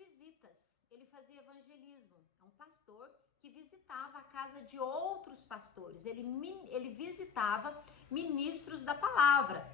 visitas, ele fazia evangelismo. É um pastor que visitava a casa de outros pastores, ele visitava ministros da palavra.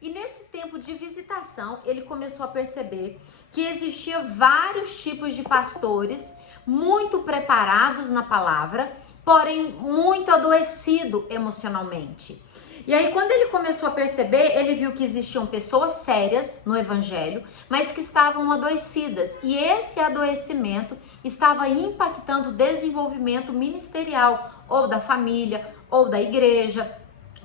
E nesse tempo de visitação, ele começou a perceber que existia vários tipos de pastores muito preparados na palavra, porém muito adoecido emocionalmente. E aí, quando ele começou a perceber, ele viu que existiam pessoas sérias no evangelho, mas que estavam adoecidas. E esse adoecimento estava impactando o desenvolvimento ministerial, ou da família, ou da igreja,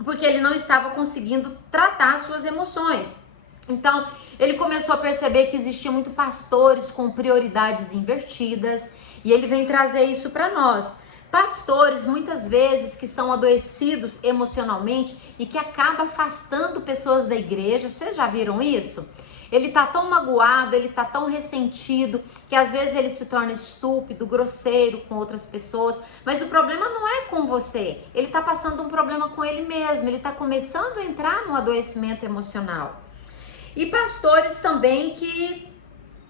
porque ele não estava conseguindo tratar suas emoções. Então, ele começou a perceber que existia muito pastores com prioridades invertidas, e ele vem trazer isso para nós. Pastores, muitas vezes, que estão adoecidos emocionalmente e que acaba afastando pessoas da igreja. Vocês já viram isso? Ele tá tão magoado, ele tá tão ressentido, que às vezes ele se torna estúpido, grosseiro com outras pessoas. Mas o problema não é com você, ele tá passando um problema com ele mesmo, ele tá começando a entrar num adoecimento emocional. E pastores também que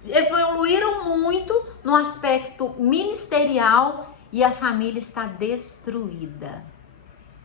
evoluíram muito no aspecto ministerial e a família está destruída.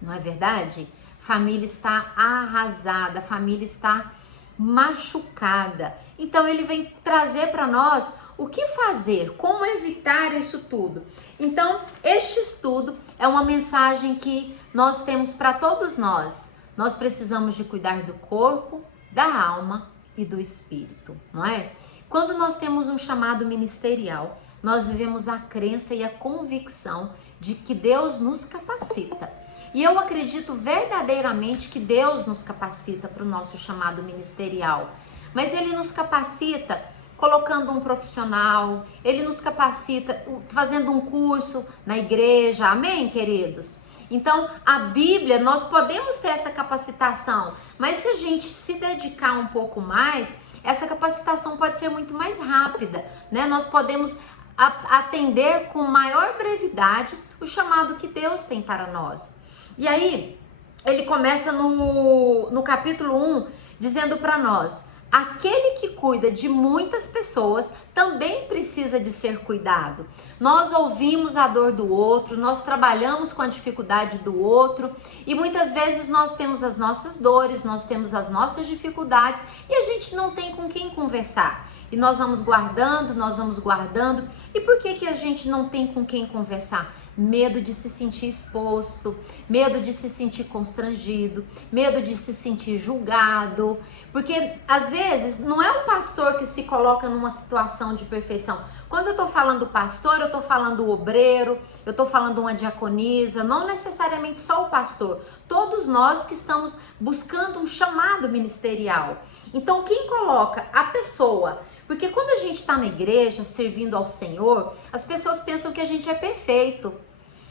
Não é verdade? Família está arrasada, a família está machucada. Então ele vem trazer para nós o que fazer, como evitar isso tudo. Então, este estudo é uma mensagem que nós temos para todos nós. Nós precisamos de cuidar do corpo, da alma e do espírito, não é? Quando nós temos um chamado ministerial, nós vivemos a crença e a convicção de que Deus nos capacita. E eu acredito verdadeiramente que Deus nos capacita para o nosso chamado ministerial. Mas Ele nos capacita colocando um profissional, Ele nos capacita fazendo um curso na igreja, amém, queridos? Então, a Bíblia, nós podemos ter essa capacitação, mas se a gente se dedicar um pouco mais, essa capacitação pode ser muito mais rápida, né? Nós podemos atender com maior brevidade o chamado que Deus tem para nós. E aí, ele começa no capítulo 1, dizendo para nós: aquele que cuida de muitas pessoas também precisa de ser cuidado. Nós ouvimos a dor do outro, nós trabalhamos com a dificuldade do outro e muitas vezes nós temos as nossas dores, nós temos as nossas dificuldades e a gente não tem com quem conversar. E nós vamos guardando, nós vamos guardando. E por que a gente não tem com quem conversar? Medo de se sentir exposto, medo de se sentir constrangido, medo de se sentir julgado, porque às vezes não é o pastor que se coloca numa situação de perfeição. Quando eu tô falando pastor, eu tô falando obreiro, eu tô falando uma diaconisa, não necessariamente só o pastor, todos nós que estamos buscando um chamado ministerial. Então quem coloca a pessoa, porque quando a gente está na igreja servindo ao Senhor, as pessoas pensam que a gente é perfeito.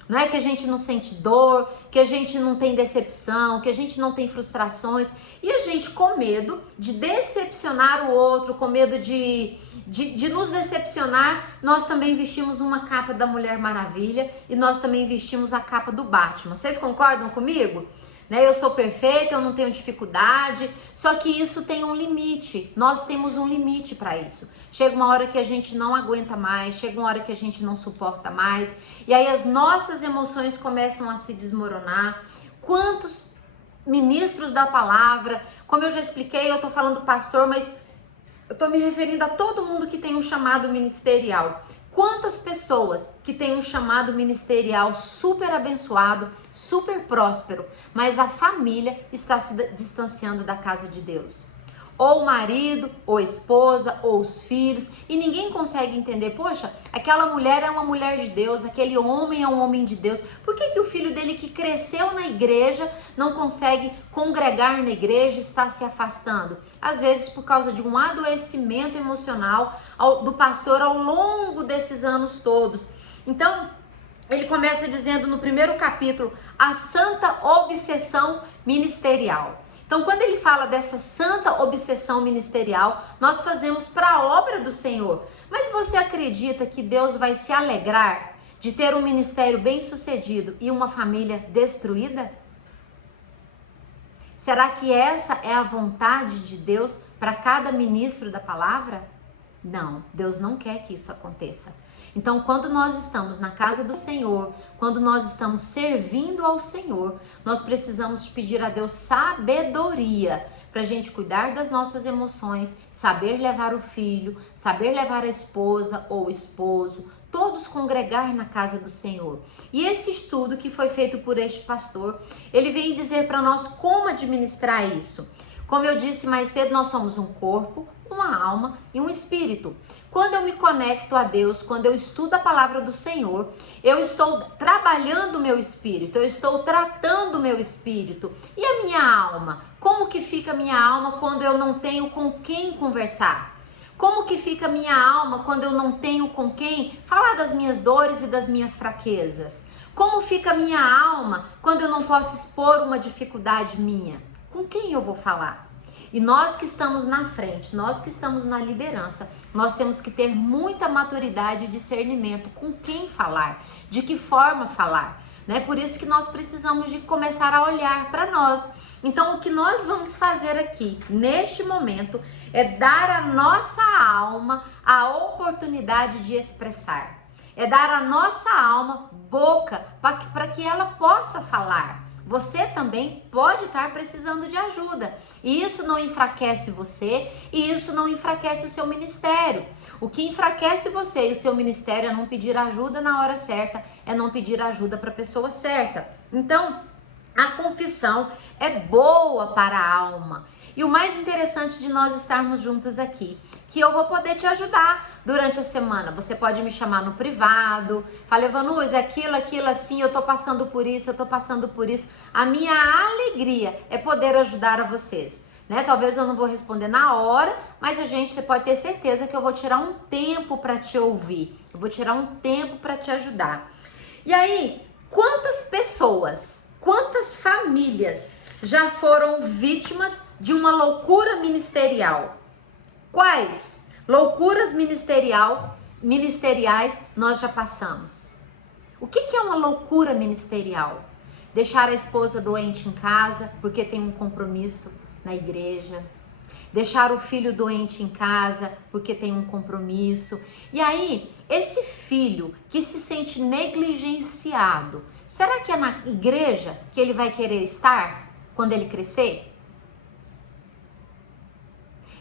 Não é que a gente não sente dor, que a gente não tem decepção, que a gente não tem frustrações. E a gente, com medo de decepcionar o outro, com medo de nos decepcionar, nós também vestimos uma capa da Mulher Maravilha e nós também vestimos a capa do Batman. Vocês concordam comigo? Né? Eu sou perfeita, eu não tenho dificuldade, só que isso tem um limite, nós temos um limite para isso. Chega uma hora que a gente não aguenta mais, chega uma hora que a gente não suporta mais, e aí as nossas emoções começam a se desmoronar. Quantos ministros da palavra, como eu já expliquei, eu tô falando pastor, mas eu tô me referindo a todo mundo que tem um chamado ministerial. Quantas pessoas que têm um chamado ministerial super abençoado, super próspero, mas a família está se distanciando da casa de Deus? Ou o marido, ou a esposa, ou os filhos, e ninguém consegue entender, poxa, aquela mulher é uma mulher de Deus, aquele homem é um homem de Deus, por que o filho dele que cresceu na igreja não consegue congregar na igreja e está se afastando? Às vezes por causa de um adoecimento emocional do pastor ao longo desses anos todos. Então, ele começa dizendo no primeiro capítulo, a santa obsessão ministerial. Então, quando ele fala dessa santa obsessão ministerial, nós fazemos para a obra do Senhor. Mas você acredita que Deus vai se alegrar de ter um ministério bem-sucedido e uma família destruída? Será que essa é a vontade de Deus para cada ministro da palavra? Não, Deus não quer que isso aconteça. Então, quando nós estamos na casa do Senhor, quando nós estamos servindo ao Senhor, nós precisamos pedir a Deus sabedoria para a gente cuidar das nossas emoções, saber levar o filho, saber levar a esposa ou o esposo, todos congregar na casa do Senhor. E esse estudo que foi feito por este pastor, ele vem dizer para nós como administrar isso. Como eu disse mais cedo, nós somos um corpo, uma alma e um espírito. Quando eu me conecto a Deus, quando eu estudo a palavra do Senhor, eu estou trabalhando o meu espírito, eu estou tratando o meu espírito. E a minha alma? Como que fica a minha alma quando eu não tenho com quem conversar? Como que fica a minha alma quando eu não tenho com quem falar das minhas dores e das minhas fraquezas? Como fica a minha alma quando eu não posso expor uma dificuldade minha? Com quem eu vou falar? E nós que estamos na frente, nós que estamos na liderança, nós temos que ter muita maturidade e discernimento com quem falar, de que forma falar, né? Por isso que nós precisamos de começar a olhar para nós. Então, o que nós vamos fazer aqui, neste momento, é dar à nossa alma a oportunidade de expressar. É dar à nossa alma boca para que ela possa falar. Você também pode estar precisando de ajuda. E isso não enfraquece você e isso não enfraquece o seu ministério. O que enfraquece você e o seu ministério é não pedir ajuda na hora certa, é não pedir ajuda para a pessoa certa. Então, a confissão é boa para a alma. E o mais interessante de nós estarmos juntos aqui, que eu vou poder te ajudar durante a semana. Você pode me chamar no privado, fala, Evanus, aquilo, assim, eu tô passando por isso, eu tô passando por isso. A minha alegria é poder ajudar a vocês, né? Talvez eu não vou responder na hora, mas você pode ter certeza que eu vou tirar um tempo para te ouvir. Eu vou tirar um tempo para te ajudar. E aí, quantas pessoas, quantas famílias já foram vítimas de uma loucura ministerial? Quais loucuras ministeriais nós já passamos? O que é uma loucura ministerial? Deixar a esposa doente em casa porque tem um compromisso na igreja. Deixar o filho doente em casa porque tem um compromisso. E aí, esse filho que se sente negligenciado, será que é na igreja que ele vai querer estar quando ele crescer?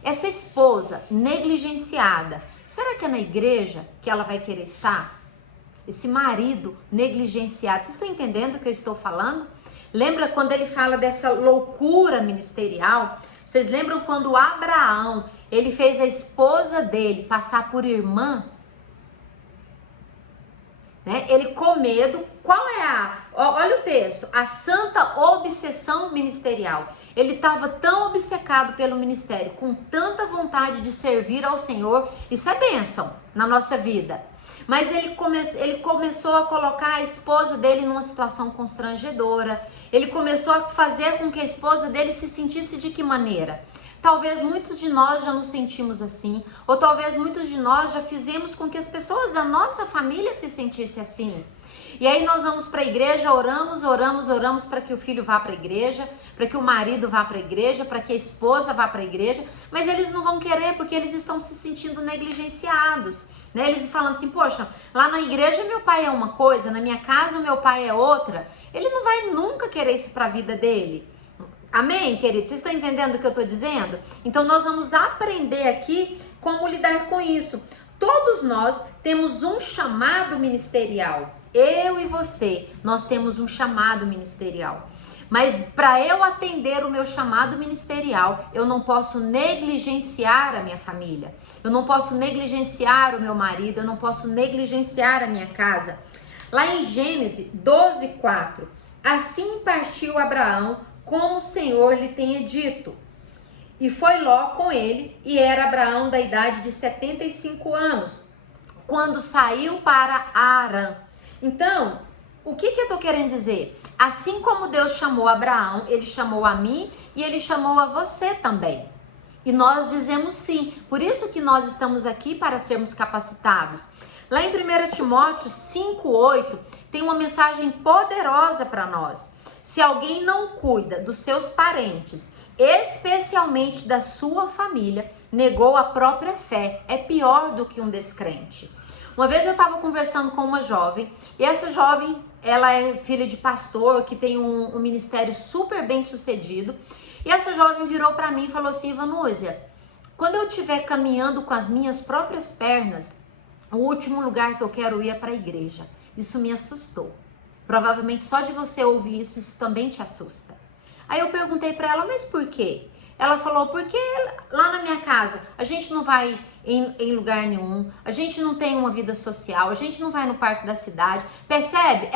Essa esposa negligenciada, será que é na igreja que ela vai querer estar? Esse marido negligenciado, vocês estão entendendo o que eu estou falando? Lembra quando ele fala dessa loucura ministerial? Vocês lembram quando Abraão, ele fez a esposa dele passar por irmã? Né? Ele com medo, olha o texto, a santa obsessão ministerial. Ele estava tão obcecado pelo ministério, com tanta vontade de servir ao Senhor, isso é bênção na nossa vida. Mas ele começou a colocar a esposa dele numa situação constrangedora, ele começou a fazer com que a esposa dele se sentisse de que maneira? Talvez muitos de nós já nos sentimos assim, ou talvez muitos de nós já fizemos com que as pessoas da nossa família se sentissem assim. E aí nós vamos para a igreja, oramos para que o filho vá para a igreja, para que o marido vá para a igreja, para que a esposa vá para a igreja, mas eles não vão querer porque eles estão se sentindo negligenciados, né? Eles falando assim, poxa, lá na igreja meu pai é uma coisa, na minha casa o meu pai é outra. Ele não vai nunca querer isso para a vida dele. Amém, queridos? Vocês estão entendendo o que eu estou dizendo? Então, nós vamos aprender aqui como lidar com isso. Todos nós temos um chamado ministerial. Eu e você, nós temos um chamado ministerial. Mas para eu atender o meu chamado ministerial, eu não posso negligenciar a minha família. Eu não posso negligenciar o meu marido, eu não posso negligenciar a minha casa. Lá em Gênesis 12:4, assim partiu Abraão, como o Senhor lhe tenha dito. E foi Ló com ele, e era Abraão da idade de 75 anos, quando saiu para Harã. Então, o que eu estou querendo dizer? Assim como Deus chamou Abraão, ele chamou a mim e ele chamou a você também. E nós dizemos sim, por isso que nós estamos aqui para sermos capacitados. Lá em 1 Timóteo 5:8, tem uma mensagem poderosa para nós. Se alguém não cuida dos seus parentes, especialmente da sua família, negou a própria fé. É pior do que um descrente. Uma vez eu estava conversando com uma jovem, e essa jovem, ela é filha de pastor, que tem um ministério super bem sucedido, e essa jovem virou para mim e falou assim: Vanúzia, quando eu estiver caminhando com as minhas próprias pernas, o último lugar que eu quero ir é para a igreja. Isso me assustou. Provavelmente só de você ouvir isso, isso também te assusta. Aí eu perguntei para ela, mas por quê? Ela falou, porque lá na minha casa a gente não vai em lugar nenhum, a gente não tem uma vida social, a gente não vai no parque da cidade. Percebe?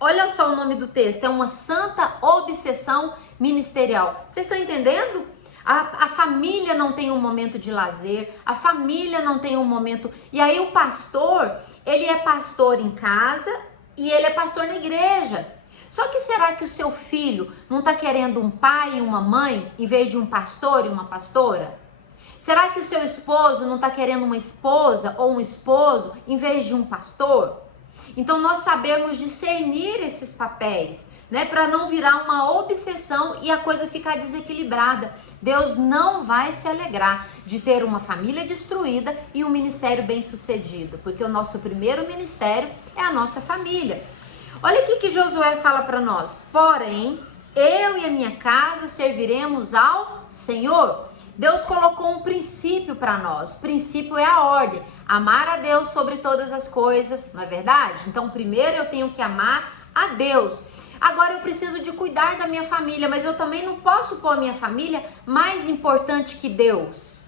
Olha só o nome do texto, é uma santa obsessão ministerial. Vocês estão entendendo? A família não tem um momento de lazer, a família não tem um momento... E aí o pastor, ele é pastor em casa e ele é pastor na igreja. Só que será que o seu filho não está querendo um pai e uma mãe em vez de um pastor e uma pastora? Será que o seu esposo não está querendo uma esposa ou um esposo em vez de um pastor? Então nós sabemos discernir esses papéis, né, para não virar uma obsessão e a coisa ficar desequilibrada. Deus não vai se alegrar de ter uma família destruída e um ministério bem-sucedido, porque o nosso primeiro ministério é a nossa família. Olha o que Josué fala para nós. Porém, eu e a minha casa serviremos ao Senhor. Deus colocou um princípio para nós. O princípio é a ordem. Amar a Deus sobre todas as coisas, não é verdade? Então, primeiro eu tenho que amar a Deus. Agora eu preciso de cuidar da minha família, mas eu também não posso pôr a minha família mais importante que Deus.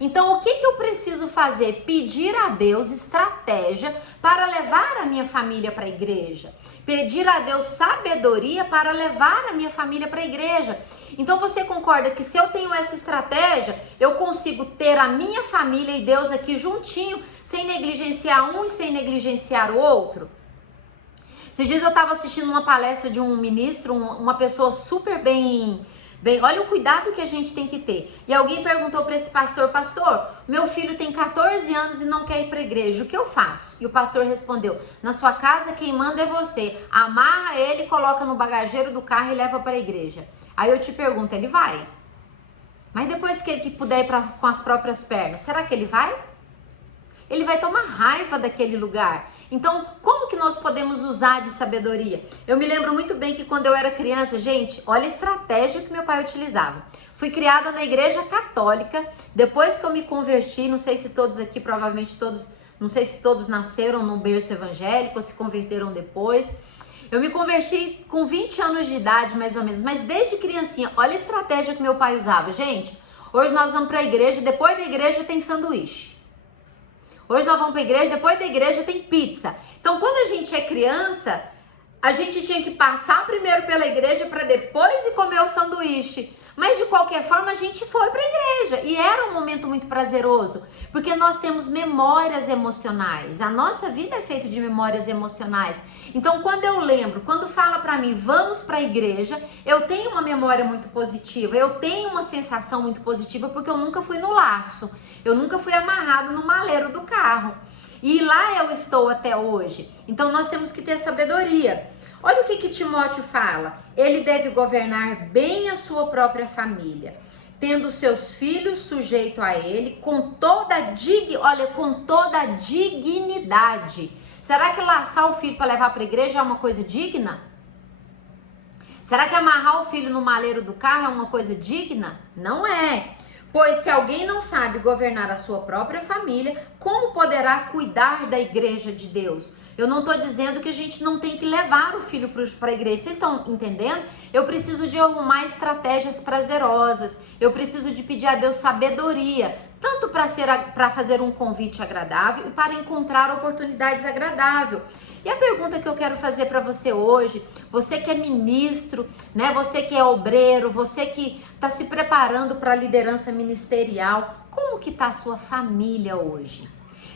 Então, o que eu preciso fazer? Pedir a Deus estratégia para levar a minha família para a igreja. Pedir a Deus sabedoria para levar a minha família para a igreja. Então, você concorda que se eu tenho essa estratégia, eu consigo ter a minha família e Deus aqui juntinho, sem negligenciar um e sem negligenciar o outro? Esses dias eu estava assistindo uma palestra de um ministro, uma pessoa super bem, olha o cuidado que a gente tem que ter. E alguém perguntou para esse pastor, meu filho tem 14 anos e não quer ir para a igreja, o que eu faço? E o pastor respondeu, na sua casa quem manda é você, amarra ele, coloca no bagageiro do carro e leva para a igreja. Aí eu te pergunto, ele vai? Mas depois que ele puder ir com as próprias pernas, será que ele vai? Ele vai tomar raiva daquele lugar. Então, como que nós podemos usar de sabedoria? Eu me lembro muito bem que quando eu era criança, gente, olha a estratégia que meu pai utilizava. Fui criada na igreja católica, depois que eu me converti, não sei se todos aqui, provavelmente todos, não sei se todos nasceram num berço evangélico ou se converteram depois. Eu me converti com 20 anos de idade, mais ou menos, mas desde criancinha, olha a estratégia que meu pai usava. Gente, hoje nós vamos para a igreja, depois da igreja tem sanduíche. Hoje nós vamos para a igreja, depois da igreja tem pizza. Então, quando a gente é criança, a gente tinha que passar primeiro pela igreja para depois ir comer o sanduíche. Mas, de qualquer forma, a gente foi para a igreja. E era um momento muito prazeroso, porque nós temos memórias emocionais. A nossa vida é feita de memórias emocionais. Então, quando eu lembro, quando fala para mim, vamos para a igreja, eu tenho uma memória muito positiva, eu tenho uma sensação muito positiva, porque eu nunca fui no laço, eu nunca fui amarrado no maleiro do carro. E lá eu estou até hoje. Então, nós temos que ter sabedoria. Olha o que Timóteo fala. Ele deve governar bem a sua própria família, tendo seus filhos sujeito a ele com toda dignidade. Será que laçar o filho para levar para a igreja é uma coisa digna? Será que amarrar o filho no maleiro do carro é uma coisa digna? Não é. Pois se alguém não sabe governar a sua própria família, como poderá cuidar da igreja de Deus? Eu não estou dizendo que a gente não tem que levar o filho para a igreja. Vocês estão entendendo? Eu preciso de arrumar estratégias prazerosas. Eu preciso de pedir a Deus sabedoria, tanto para fazer um convite agradável e para encontrar oportunidades agradáveis. E a pergunta que eu quero fazer para você hoje, você que é ministro, né? Você que é obreiro, você que está se preparando para a liderança ministerial, como que está a sua família hoje?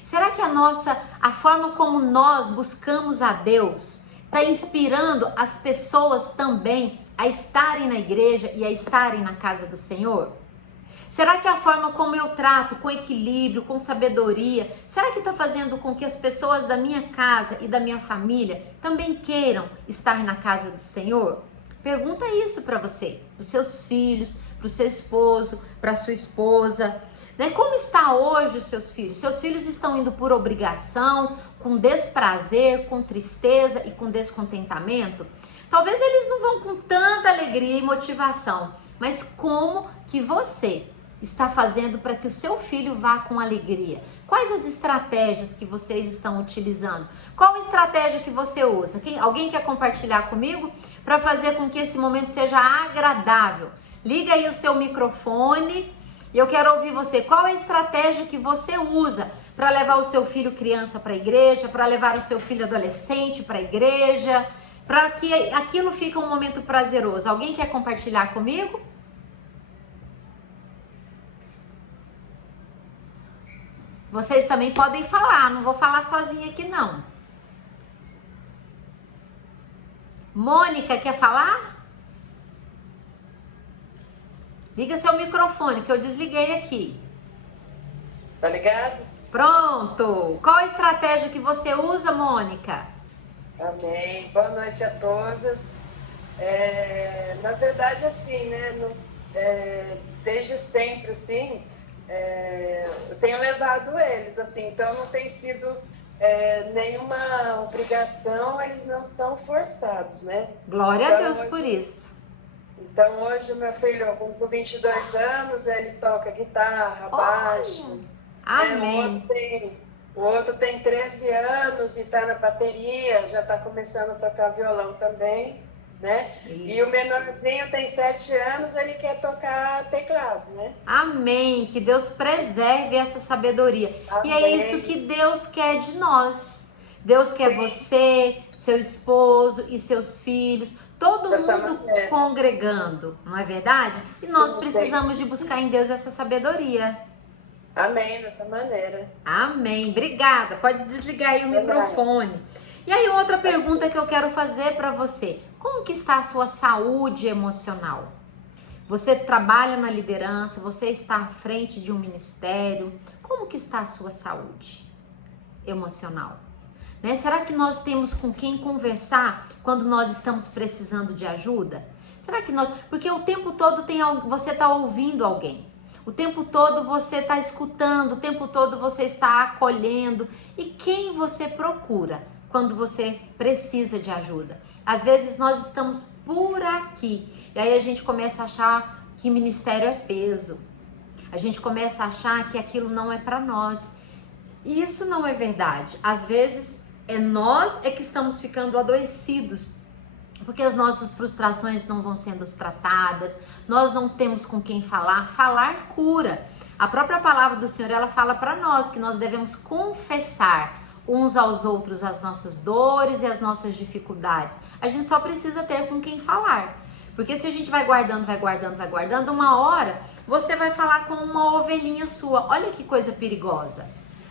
Será que a forma como nós buscamos a Deus está inspirando as pessoas também a estarem na igreja e a estarem na casa do Senhor? Será que a forma como eu trato, com equilíbrio, com sabedoria, será que está fazendo com que as pessoas da minha casa e da minha família também queiram estar na casa do Senhor? Pergunta isso para você, para os seus filhos, para o seu esposo, para a sua esposa. Né? Como está hoje os seus filhos? Seus filhos estão indo por obrigação, com desprazer, com tristeza e com descontentamento? Talvez eles não vão com tanta alegria e motivação, mas como que você está fazendo para que o seu filho vá com alegria? Quais as estratégias que vocês estão utilizando? Qual estratégia que você usa? Alguém quer compartilhar comigo para fazer com que esse momento seja agradável? Liga aí o seu microfone e eu quero ouvir você. Qual é a estratégia que você usa para levar o seu filho criança para a igreja, para levar o seu filho adolescente para a igreja, para que aquilo fique um momento prazeroso? Alguém quer compartilhar comigo? Vocês também podem falar, não vou falar sozinha aqui não. Mônica, quer falar? Liga seu microfone, que eu desliguei aqui. Tá ligado? Pronto! Qual a estratégia que você usa, Mônica? Amém. Boa noite a todos. Na verdade, assim, né? Desde sempre, assim, eu tenho levado eles, assim, então não tem sido nenhuma obrigação, eles não são forçados, né? Glória então, a Deus por isso. Então, hoje, meu filho, com 22 anos, ele toca guitarra, baixo. Amém. O outro tem 13 anos e está na bateria, já está começando a tocar violão também, né? Isso. E o menorzinho tem 7 anos, ele quer tocar teclado, né? Amém. Que Deus preserve essa sabedoria. Amém. E é isso que Deus quer de nós. Deus quer você, seu esposo e seus filhos, todo mundo congregando, não é verdade? E nós precisamos de buscar em Deus essa sabedoria. Amém, dessa maneira. Amém. Obrigada. Pode desligar aí o microfone. E aí, outra pergunta que eu quero fazer para você. Como que está a sua saúde emocional? Você trabalha na liderança, você está à frente de um ministério. Como que está a sua saúde emocional? Né? Será que nós temos com quem conversar quando nós estamos precisando de ajuda? Será que nós... Porque o tempo todo você está ouvindo alguém. O tempo todo você está escutando, o tempo todo você está acolhendo. E quem você procura quando você precisa de ajuda? Às vezes nós estamos por aqui e aí a gente começa a achar que ministério é peso. A gente começa a achar que aquilo não é para nós. E isso não é verdade. Às vezes nós que estamos ficando adoecidos. Porque as nossas frustrações não vão sendo tratadas, nós não temos com quem falar. Falar cura. A própria palavra do Senhor, ela fala para nós que nós devemos confessar uns aos outros as nossas dores e as nossas dificuldades. A gente só precisa ter com quem falar. Porque se a gente vai guardando, uma hora você vai falar com uma ovelhinha sua. Olha que coisa perigosa.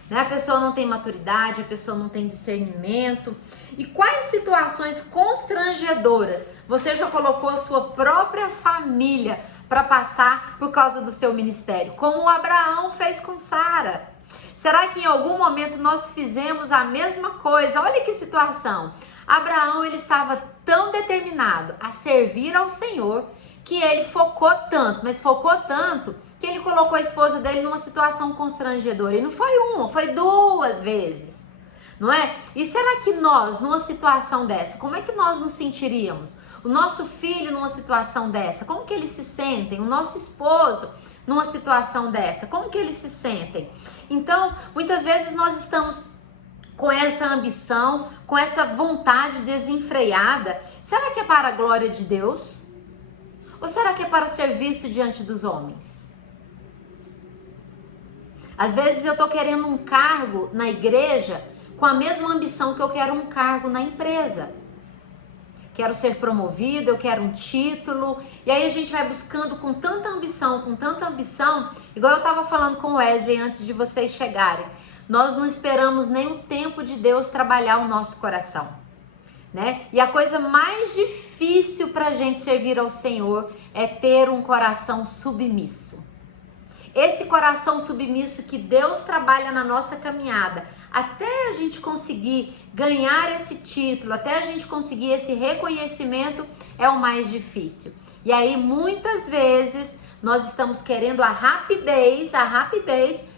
Né? A pessoa não tem maturidade, a pessoa não tem discernimento. E quais situações constrangedoras você já colocou a sua própria família para passar por causa do seu ministério? Como o Abraão fez com Sara. Será que em algum momento nós fizemos a mesma coisa? Olha que situação. Abraão, ele estava tão determinado a servir ao Senhor que ele focou tanto, que ele colocou a esposa dele numa situação constrangedora. E não foi uma, foi 2 vezes, não é? E será que nós, numa situação dessa, como é que nós nos sentiríamos? O nosso filho numa situação dessa, como que eles se sentem? O nosso esposo numa situação dessa, como que eles se sentem? Então, muitas vezes nós estamos com essa ambição, com essa vontade desenfreada. Será que é para a glória de Deus? Ou será que é para ser visto diante dos homens? Às vezes eu tô querendo um cargo na igreja com a mesma ambição que eu quero um cargo na empresa. Quero ser promovido, eu quero um título. E aí a gente vai buscando com tanta ambição, igual eu estava falando com o Wesley antes de vocês chegarem. Nós não esperamos nem o tempo de Deus trabalhar o nosso coração, né? E a coisa mais difícil para a gente servir ao Senhor é ter um coração submisso. Esse coração submisso que Deus trabalha na nossa caminhada, até a gente conseguir ganhar esse título, até a gente conseguir esse reconhecimento, é o mais difícil. E aí muitas vezes Nós estamos querendo a rapidez,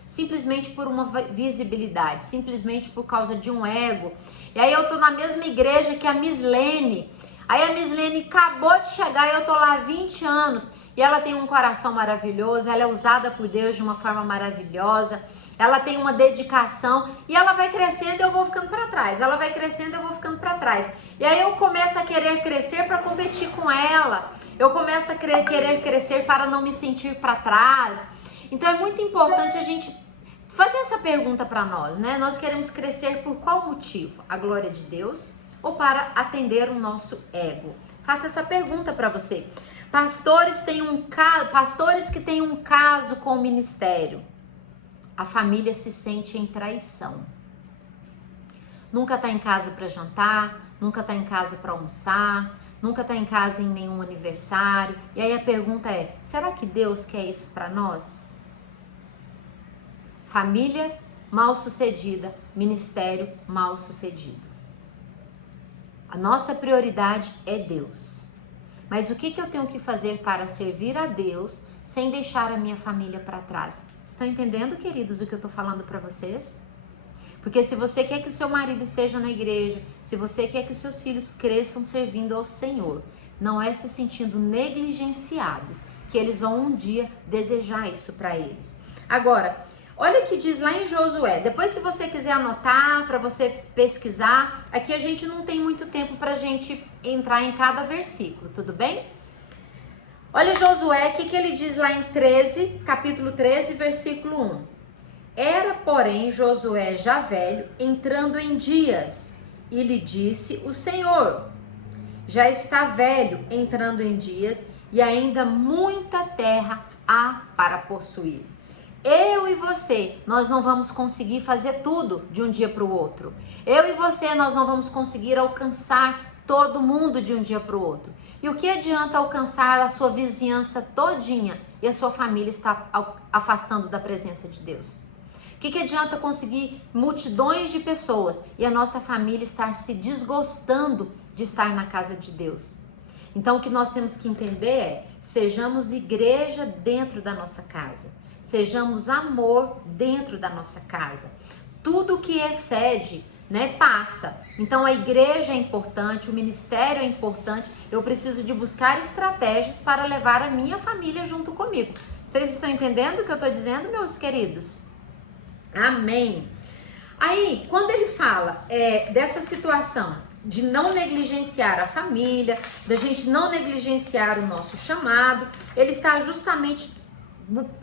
simplesmente por uma visibilidade, simplesmente por causa de um ego. E aí eu tô na mesma igreja que a Mislene. Aí a Mislene acabou de chegar e eu tô lá há 20 anos. E ela tem um coração maravilhoso, ela é usada por Deus de uma forma maravilhosa. Ela tem uma dedicação e ela vai crescendo e eu vou ficando para trás. Ela vai crescendo e eu vou ficando para trás. E aí eu começo a querer crescer para competir com ela. Eu começo a querer crescer para não me sentir para trás. Então é muito importante a gente fazer essa pergunta para nós, né? Nós queremos crescer por qual motivo? A glória de Deus ou para atender o nosso ego? Faça essa pergunta para você. Pastores que têm um caso com o ministério. A família se sente em traição. Nunca está em casa para jantar, nunca está em casa para almoçar, nunca está em casa em nenhum aniversário. E aí a pergunta é, será que Deus quer isso para nós? Família mal sucedida, ministério mal sucedido. A nossa prioridade é Deus. Mas o que eu tenho que fazer para servir a Deus sem deixar a minha família para trás? Estão entendendo, queridos, o que eu estou falando para vocês? Porque se você quer que o seu marido esteja na igreja, se você quer que os seus filhos cresçam servindo ao Senhor, não é se sentindo negligenciados que eles vão um dia desejar isso para eles. Agora, olha o que diz lá em Josué. Depois, se você quiser anotar, para você pesquisar, aqui a gente não tem muito tempo para a gente entrar em cada versículo, tudo bem? Olha Josué, o que ele diz lá em capítulo 13, versículo 1. Era, porém, Josué já velho, entrando em dias, e lhe disse o Senhor, já está velho, entrando em dias, e ainda muita terra há para possuir. Eu e você, nós não vamos conseguir fazer tudo de um dia para o outro. Eu e você, nós não vamos conseguir alcançar todo mundo de um dia para o outro. E o que adianta alcançar a sua vizinhança todinha e a sua família está afastando da presença de Deus? O que adianta conseguir multidões de pessoas e a nossa família estar se desgostando de estar na casa de Deus? Então o que nós temos que entender é, sejamos igreja dentro da nossa casa. Sejamos amor dentro da nossa casa. Tudo que excede, passa. Então a igreja é importante, o ministério é importante. Eu preciso de buscar estratégias para levar a minha família junto comigo. Vocês estão entendendo o que eu estou dizendo, meus queridos? Amém. Aí, quando ele fala dessa situação de não negligenciar a família, da gente não negligenciar o nosso chamado, ele está justamente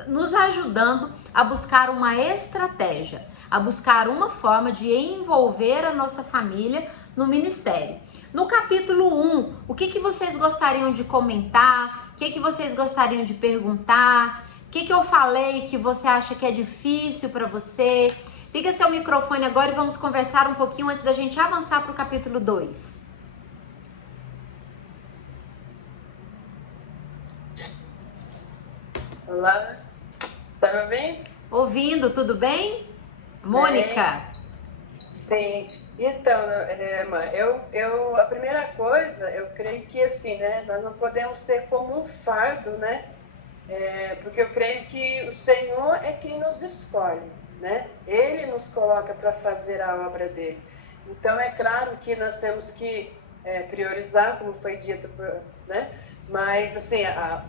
nos ajudando a buscar uma estratégia, a buscar uma forma de envolver a nossa família no ministério. No capítulo 1, o que vocês gostariam de comentar? O que vocês gostariam de perguntar? O que eu falei que você acha que é difícil para você? Liga seu microfone agora e vamos conversar um pouquinho antes da gente avançar para o capítulo 2. Olá, tá me ouvindo? Ouvindo, tudo bem? Mônica? Sim. Então, a primeira coisa, eu creio que assim, nós não podemos ter como um fardo, porque eu creio que o Senhor é quem nos escolhe, Ele nos coloca para fazer a obra dele. Então, é claro que nós temos que priorizar, como foi dito, mas, assim,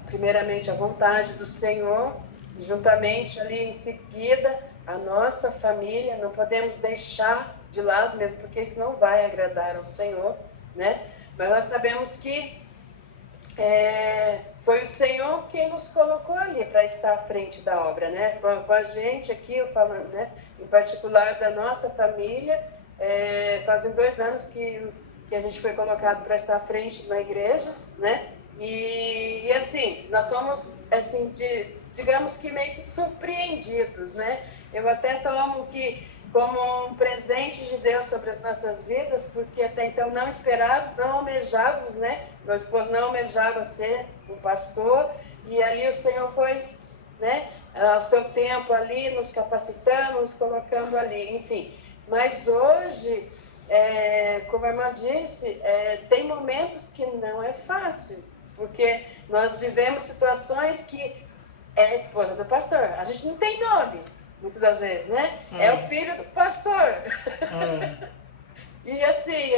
primeiramente a vontade do Senhor, juntamente ali em seguida a nossa família, não podemos deixar de lado mesmo, porque isso não vai agradar ao Senhor, Mas nós sabemos que foi o Senhor quem nos colocou ali para estar à frente da obra, Com a gente aqui, eu falo, em particular da nossa família, fazem 2 anos que a gente foi colocado para estar à frente na igreja, E assim, nós somos, assim, digamos que meio que surpreendidos, Eu até tomo que como um presente de Deus sobre as nossas vidas, porque até então não esperávamos, não almejávamos, Meu esposo não almejava ser um pastor, e ali o Senhor foi, ao seu tempo ali, nos capacitando, nos colocando ali, enfim. Mas hoje, como a irmã disse, tem momentos que não é fácil, porque nós vivemos situações que é a esposa do pastor. A gente não tem nome, muitas das vezes, né? É o filho do pastor. E assim,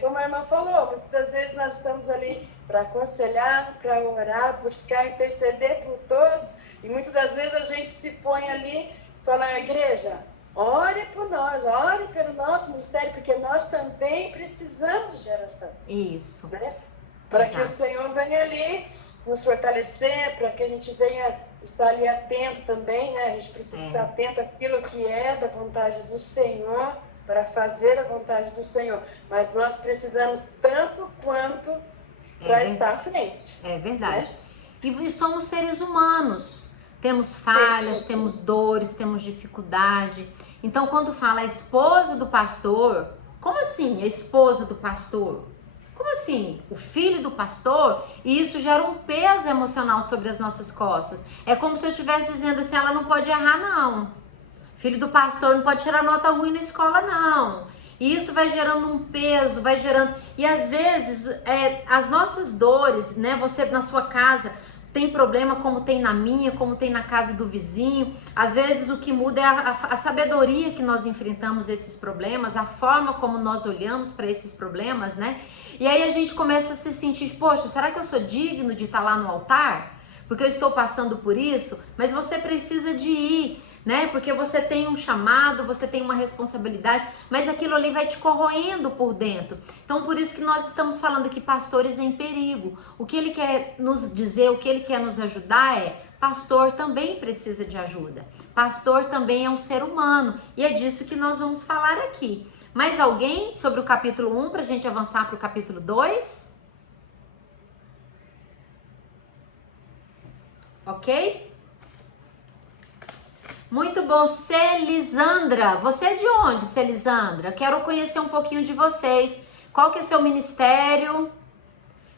como a irmã falou, muitas das vezes nós estamos ali para aconselhar, para orar, buscar interceder por todos. E muitas das vezes a gente se põe ali e fala, igreja, ore por nós, ore pelo nosso ministério, porque nós também precisamos de oração. Isso. Né? Para que o Senhor venha ali nos fortalecer, para que a gente venha estar ali atento também, né? A gente precisa estar atento àquilo que é da vontade do Senhor, para fazer a vontade do Senhor. Mas nós precisamos tanto quanto para estar à frente. É verdade. Né? E somos seres humanos. Temos falhas, temos dores, temos dificuldade. Então, quando fala a esposa do pastor, como assim a esposa do pastor? Como assim? O filho do pastor? E isso gera um peso emocional sobre as nossas costas. É como se eu estivesse dizendo assim, ela não pode errar, não. Filho do pastor não pode tirar nota ruim na escola, não. E isso vai gerando um peso, vai gerando... E às vezes, as nossas dores, né? Você na sua casa tem problema como tem na minha, como tem na casa do vizinho. Às vezes o que muda é a sabedoria que nós enfrentamos esses problemas, a forma como nós olhamos para esses problemas, né? E aí a gente começa a se sentir, poxa, será que eu sou digno de estar lá no altar? Porque eu estou passando por isso? Mas você precisa de ir, né? Porque você tem um chamado, você tem uma responsabilidade, mas aquilo ali vai te corroendo por dentro. Então, por isso que nós estamos falando aqui, pastores em perigo. O que ele quer nos dizer, o que ele quer nos ajudar é, pastor também precisa de ajuda. Pastor também é um ser humano. E é disso que nós vamos falar aqui. Mais alguém sobre o capítulo 1 para a gente avançar para o capítulo 2? Ok? Muito bom, Celisandra. Você é de onde, Celisandra? Quero conhecer um pouquinho de vocês. Qual que é seu ministério?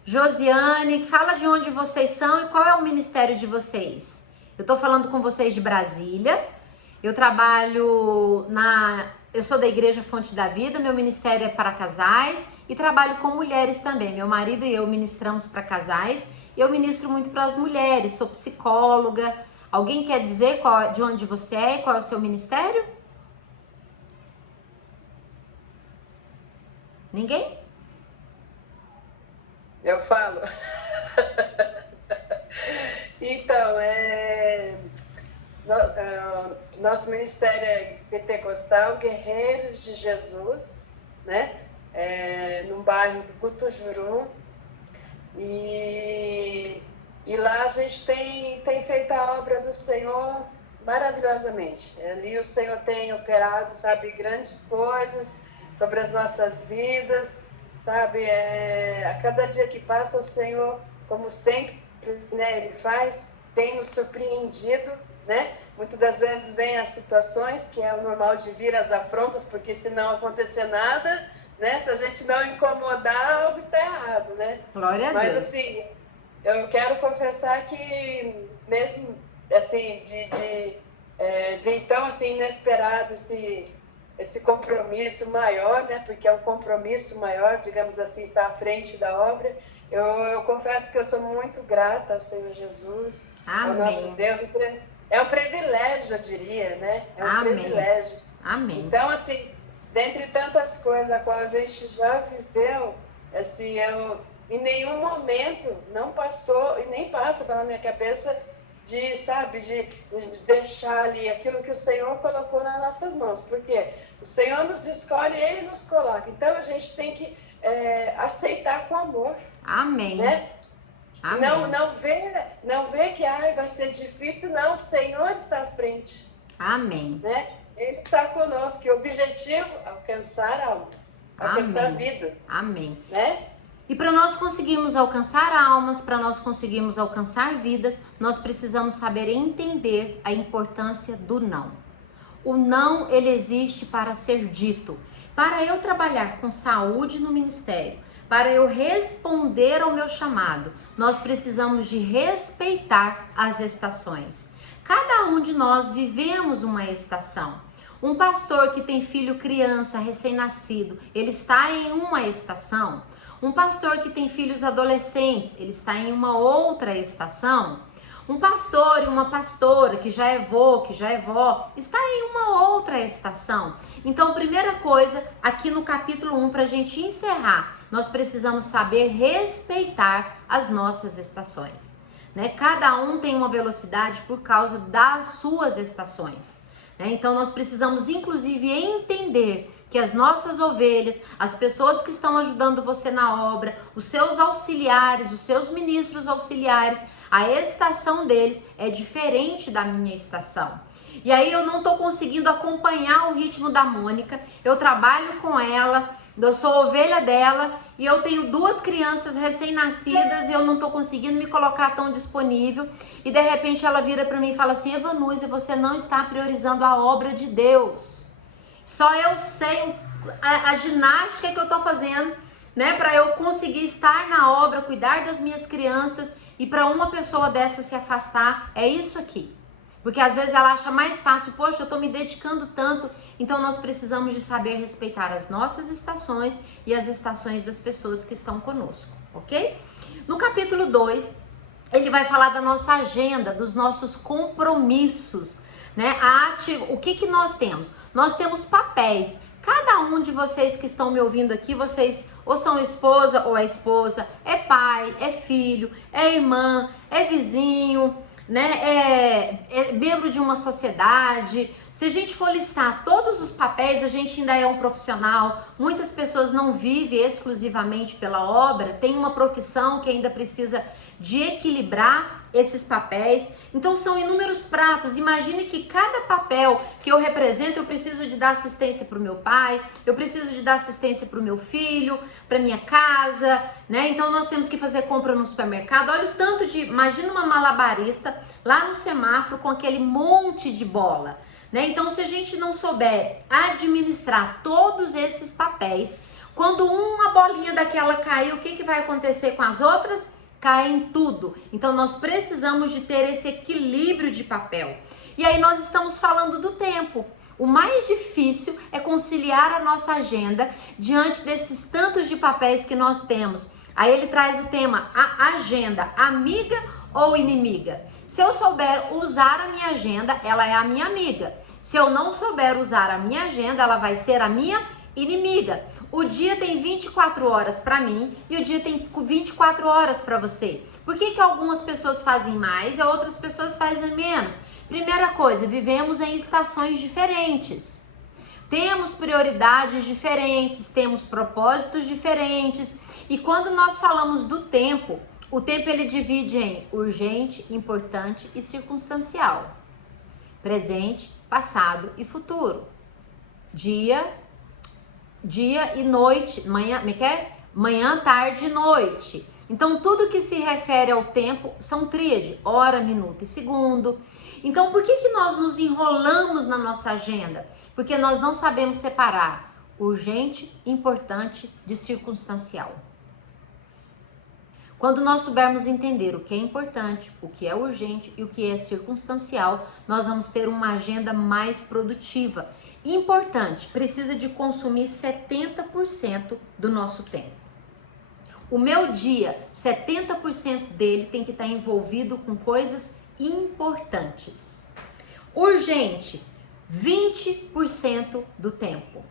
Josiane, fala de onde vocês são e qual é o ministério de vocês. Eu tô falando com vocês de Brasília. Eu trabalho eu sou da Igreja Fonte da Vida, meu ministério é para casais e trabalho com mulheres também. Meu marido e eu ministramos para casais e eu ministro muito para as mulheres, sou psicóloga. Alguém quer dizer de onde você é e qual é o seu ministério? Ninguém? Eu falo. Então, nosso ministério é Pentecostal Guerreiros de Jesus, né? No bairro do Cutujuru. E lá a gente tem feito a obra do Senhor maravilhosamente. Ali o Senhor tem operado, sabe, grandes coisas sobre as nossas vidas, sabe? A cada dia que passa o Senhor, como sempre, né, Ele tem nos surpreendido, né? Muitas das vezes vem as situações, que é o normal de vir as afrontas, porque se não acontecer nada, né? Se a gente não incomodar, algo está errado, né? Glória a Deus. Mas assim, eu quero confessar que mesmo assim, vir tão assim inesperado esse compromisso maior, né? Porque é um compromisso maior, digamos assim, estar à frente da obra. Eu confesso que eu sou muito grata ao Senhor Jesus, ao nosso Deus. É um privilégio, eu diria, né? É um privilégio. Amém. Então, assim, dentre tantas coisas a qual a gente já viveu, assim, em nenhum momento não passou e nem passa pela minha cabeça de deixar ali aquilo que o Senhor colocou nas nossas mãos. Porque o Senhor nos escolhe, Ele nos coloca. Então, a gente tem que aceitar com amor. Amém. Né? Amém. Não ver que vai ser difícil, não. O Senhor está à frente. Amém. Né? Ele está conosco. E o objetivo é alcançar almas, alcançar vidas. Amém. Né? E para nós conseguirmos alcançar almas, para nós conseguirmos alcançar vidas, nós precisamos saber entender a importância do não. O não, ele existe para ser dito. Para eu trabalhar com saúde no ministério, para eu responder ao meu chamado, nós precisamos de respeitar as estações. Cada um de nós vivemos uma estação. Um pastor que tem filho criança, recém-nascido, ele está em uma estação. Um pastor que tem filhos adolescentes, ele está em uma outra estação. Um pastor e uma pastora que já é vô, que já é vó, está em uma outra estação. Então, primeira coisa, aqui no capítulo 1, para a gente encerrar, nós precisamos saber respeitar as nossas estações, né? Cada um tem uma velocidade por causa das suas estações, né? Então, nós precisamos, inclusive, entender que as nossas ovelhas, as pessoas que estão ajudando você na obra, os seus auxiliares, os seus ministros auxiliares, a estação deles é diferente da minha estação. E aí eu não estou conseguindo acompanhar o ritmo da Mônica, eu trabalho com ela, eu sou ovelha dela e eu tenho 2 crianças recém-nascidas e eu não estou conseguindo me colocar tão disponível. E de repente ela vira para mim e fala assim: Evanúzia, você não está priorizando a obra de Deus. Só eu sei a ginástica que eu tô fazendo, né, para eu conseguir estar na obra, cuidar das minhas crianças, e para uma pessoa dessa se afastar, é isso aqui. Porque às vezes ela acha mais fácil, poxa, eu tô me dedicando tanto. Então nós precisamos de saber respeitar as nossas estações e as estações das pessoas que estão conosco, ok? No capítulo 2, ele vai falar da nossa agenda, dos nossos compromissos, né? O que nós temos? Nós temos papéis. Cada um de vocês que estão me ouvindo aqui, vocês ou são esposa ou é esposa, é pai, é filho, é irmã, é vizinho, né? É membro de uma sociedade. Se a gente for listar todos os papéis, a gente ainda é um profissional. Muitas pessoas não vivem exclusivamente pela obra, tem uma profissão que ainda precisa de equilibrar esses papéis. Então são inúmeros pratos. Imagine que cada papel que eu represento, eu preciso de dar assistência para o meu pai, eu preciso de dar assistência para o meu filho, para minha casa, né? Então nós temos que fazer compra no supermercado. Olha o tanto de... Imagina uma malabarista lá no semáforo com aquele monte de bola, né? Então se a gente não souber administrar todos esses papéis, quando uma bolinha daquela cair, o que vai acontecer com as outras? Caem tudo. Então nós precisamos de ter esse equilíbrio de papel. E aí nós estamos falando do tempo. O mais difícil é conciliar a nossa agenda diante desses tantos de papéis que nós temos. Aí ele traz o tema, a agenda, amiga ou inimiga? Se eu souber usar a minha agenda, ela é a minha amiga. Se eu não souber usar a minha agenda, ela vai ser a minha inimiga. O dia tem 24 horas para mim e o dia tem 24 horas para você. Por que algumas pessoas fazem mais e outras pessoas fazem menos? Primeira coisa, vivemos em estações diferentes. Temos prioridades diferentes, temos propósitos diferentes. E quando nós falamos do tempo, o tempo ele divide em urgente, importante e circunstancial. Presente, passado e futuro. Dia e noite, manhã, tarde e noite. Então, tudo que se refere ao tempo são tríade, hora, minuto e segundo. Então, por que nós nos enrolamos na nossa agenda? Porque nós não sabemos separar urgente, importante de circunstancial. Quando nós soubermos entender o que é importante, o que é urgente e o que é circunstancial, nós vamos ter uma agenda mais produtiva. Importante, precisa de consumir 70% do nosso tempo. O meu dia, 70% dele tem que estar envolvido com coisas importantes. Urgente, 20% do tempo.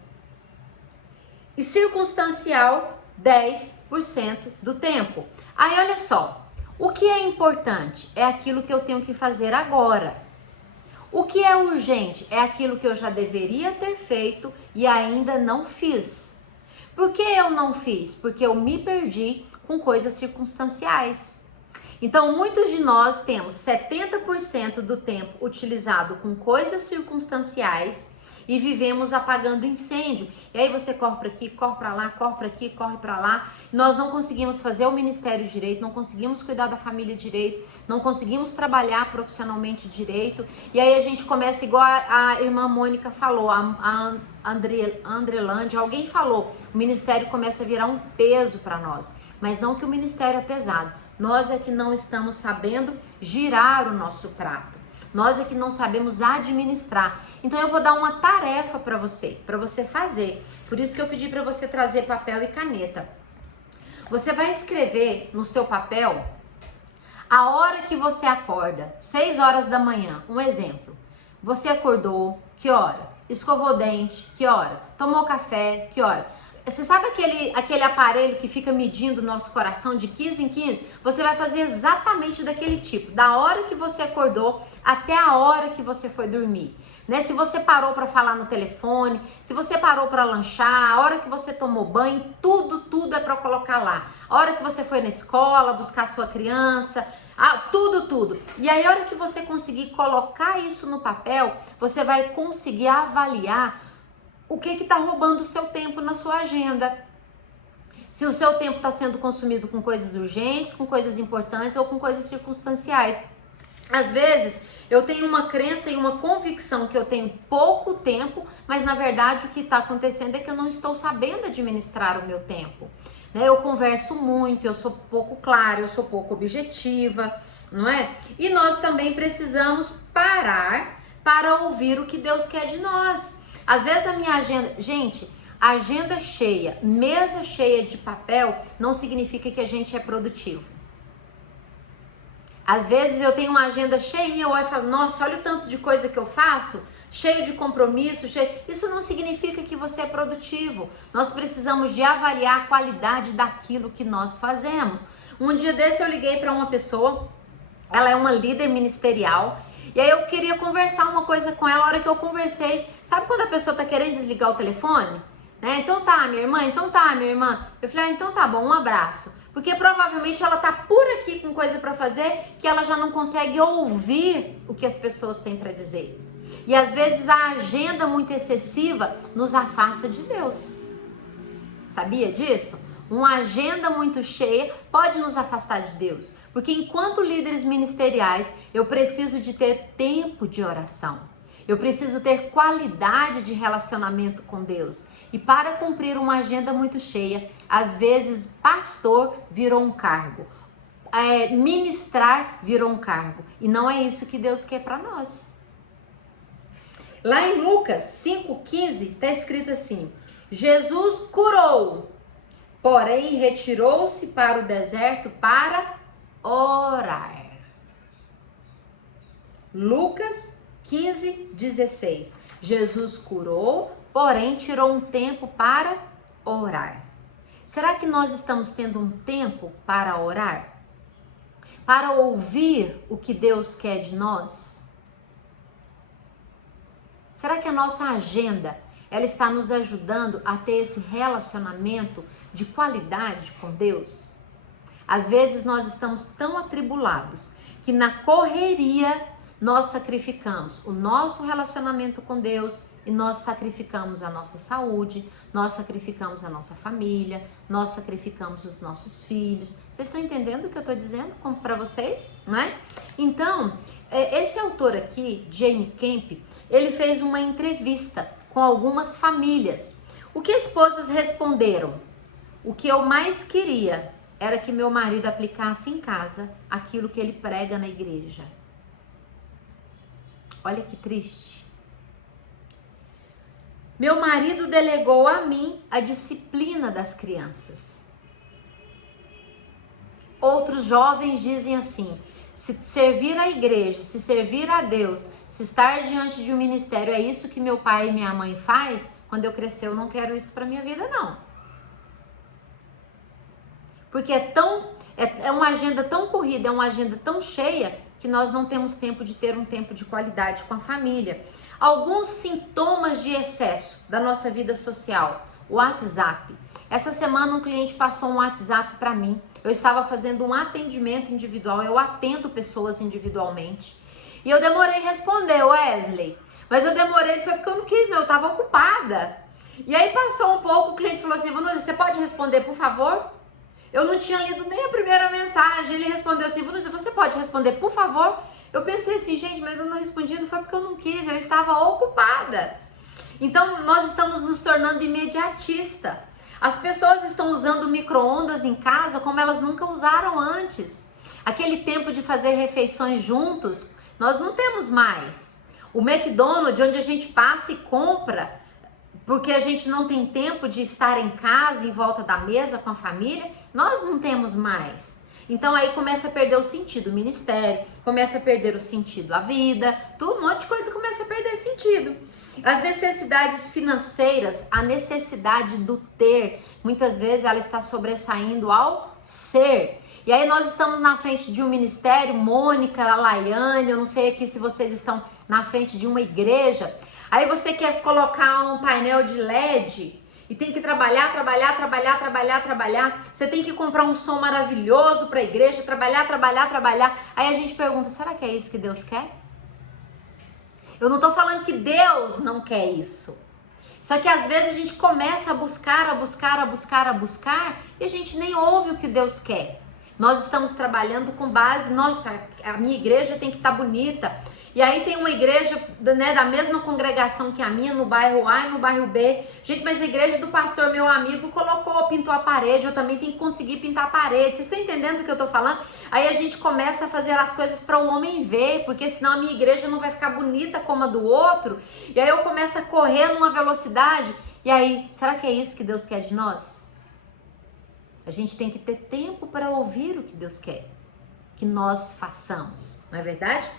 E circunstancial, 10% do tempo. Aí olha só, o que é importante é aquilo que eu tenho que fazer agora. O que é urgente é aquilo que eu já deveria ter feito e ainda não fiz. Por que eu não fiz? Porque eu me perdi com coisas circunstanciais. Então, muitos de nós temos 70% do tempo utilizado com coisas circunstanciais e vivemos apagando incêndio. E aí você corre para aqui, corre para lá, corre para aqui, corre para lá. Nós não conseguimos fazer o ministério direito, não conseguimos cuidar da família direito, não conseguimos trabalhar profissionalmente direito. E aí a gente começa igual a irmã Mônica falou, a Andrelândia, alguém falou, o ministério começa a virar um peso para nós. Mas não que o ministério é pesado, nós é que não estamos sabendo girar o nosso prato. Nós é que não sabemos administrar. Então eu vou dar uma tarefa para você fazer. Por isso que eu pedi para você trazer papel e caneta. Você vai escrever no seu papel A hora que você acorda, 6 horas da manhã, um exemplo. Você acordou, que hora? Escovou o dente, que hora? Tomou café, que hora? Você sabe aquele aparelho que fica medindo o nosso coração de 15 em 15? Você vai fazer exatamente daquele tipo, da hora que você acordou até a hora que você foi dormir. Né? Se você parou para falar no telefone, se você parou para lanchar, a hora que você tomou banho, tudo é para colocar lá. A hora que você foi na escola buscar sua criança, tudo. E aí, a hora que você conseguir colocar isso no papel, você vai conseguir avaliar o que está roubando o seu tempo na sua agenda. Se o seu tempo está sendo consumido com coisas urgentes, com coisas importantes ou com coisas circunstanciais. Às vezes, eu tenho uma crença e uma convicção que eu tenho pouco tempo, mas na verdade o que está acontecendo é que eu não estou sabendo administrar o meu tempo. Né? Eu converso muito, eu sou pouco clara, eu sou pouco objetiva, não é? E nós também precisamos parar para ouvir o que Deus quer de nós. Às vezes a minha agenda... Gente, agenda cheia, mesa cheia de papel não significa que a gente é produtivo. Às vezes eu tenho uma agenda cheia e eu olho e falo, nossa, olha o tanto de coisa que eu faço, cheio de compromisso, cheio... Isso não significa que você é produtivo. Nós precisamos de avaliar a qualidade daquilo que nós fazemos. Um dia desse eu liguei para uma pessoa, ela é uma líder ministerial, e aí eu queria conversar uma coisa com ela. A hora que eu conversei, sabe quando a pessoa tá querendo desligar o telefone? Né? Então tá, minha irmã. Eu falei, então tá bom, um abraço. Porque provavelmente ela tá por aqui com coisa para fazer que ela já não consegue ouvir o que as pessoas têm para dizer. E às vezes a agenda muito excessiva nos afasta de Deus. Sabia disso? Uma agenda muito cheia pode nos afastar de Deus. Porque enquanto líderes ministeriais, eu preciso de ter tempo de oração. Eu preciso ter qualidade de relacionamento com Deus. E para cumprir uma agenda muito cheia, às vezes pastor virou um cargo. Ministrar virou um cargo. E não é isso que Deus quer para nós. Lá em Lucas 5,15 está escrito assim: Jesus curou, porém retirou-se para o deserto para orar. Lucas 15:16. Jesus curou, porém tirou um tempo para orar. Será que nós estamos tendo um tempo para orar? Para ouvir o que Deus quer de nós? Será que a nossa agenda, ela está nos ajudando a ter esse relacionamento de qualidade com Deus? Às vezes nós estamos tão atribulados que na correria nós sacrificamos o nosso relacionamento com Deus e nós sacrificamos a nossa saúde, nós sacrificamos a nossa família, nós sacrificamos os nossos filhos. Vocês estão entendendo o que eu estou dizendo para vocês? Não é? Então, esse autor aqui, Jamie Camp, ele fez uma entrevista com algumas famílias. O que as esposas responderam? O que eu mais queria era que meu marido aplicasse em casa aquilo que ele prega na igreja. Olha que triste. Meu marido delegou a mim a disciplina das crianças. Outros jovens dizem assim: se servir a igreja, se servir a Deus, se estar diante de um ministério, é isso que meu pai e minha mãe faz, quando eu crescer eu não quero isso para minha vida não. Porque é uma agenda tão corrida, é uma agenda tão cheia, que nós não temos tempo de ter um tempo de qualidade com a família. Alguns sintomas de excesso da nossa vida social. O WhatsApp. Essa semana um cliente passou um WhatsApp para mim. Eu estava fazendo um atendimento individual, eu atendo pessoas individualmente. E eu demorei a responder, Wesley. Mas eu demorei, foi porque eu não quis, não, eu estava ocupada. E aí passou um pouco, o cliente falou assim: Vanusa, você pode responder, por favor? Eu não tinha lido nem a primeira mensagem. Ele respondeu assim: Vanusa, você pode responder, por favor? Eu pensei assim, gente, mas eu não respondi, não foi porque eu não quis, eu estava ocupada. Então, nós estamos nos tornando imediatista. As pessoas estão usando micro-ondas em casa como elas nunca usaram antes. Aquele tempo de fazer refeições juntos, nós não temos mais. O McDonald's, onde a gente passa e compra, porque a gente não tem tempo de estar em casa, em volta da mesa com a família, nós não temos mais. Então aí começa a perder o sentido o ministério, começa a perder o sentido a vida, todo um monte de coisa começa a perder sentido. As necessidades financeiras, a necessidade do ter, muitas vezes ela está sobressaindo ao ser. E aí nós estamos na frente de um ministério, Mônica, a Laiane, eu não sei aqui se vocês estão na frente de uma igreja, aí você quer colocar um painel de LED e tem que trabalhar, você tem que comprar um som maravilhoso para a igreja, trabalhar, aí a gente pergunta, será que é isso que Deus quer? Eu não tô falando que Deus não quer isso, só que às vezes a gente começa a buscar e a gente nem ouve o que Deus quer. Nós estamos trabalhando com base, nossa, a minha igreja tem que estar bonita. E aí tem uma igreja, né, da mesma congregação que a minha, no bairro A e no bairro B. Gente, mas a igreja do pastor, meu amigo, pintou a parede, eu também tenho que conseguir pintar a parede. Vocês estão entendendo o que eu tô falando? Aí a gente começa a fazer as coisas para o homem ver, porque senão a minha igreja não vai ficar bonita como a do outro. E aí eu começo a correr numa velocidade. E aí, será que é isso que Deus quer de nós? A gente tem que ter tempo para ouvir o que Deus quer que nós façamos, não é verdade?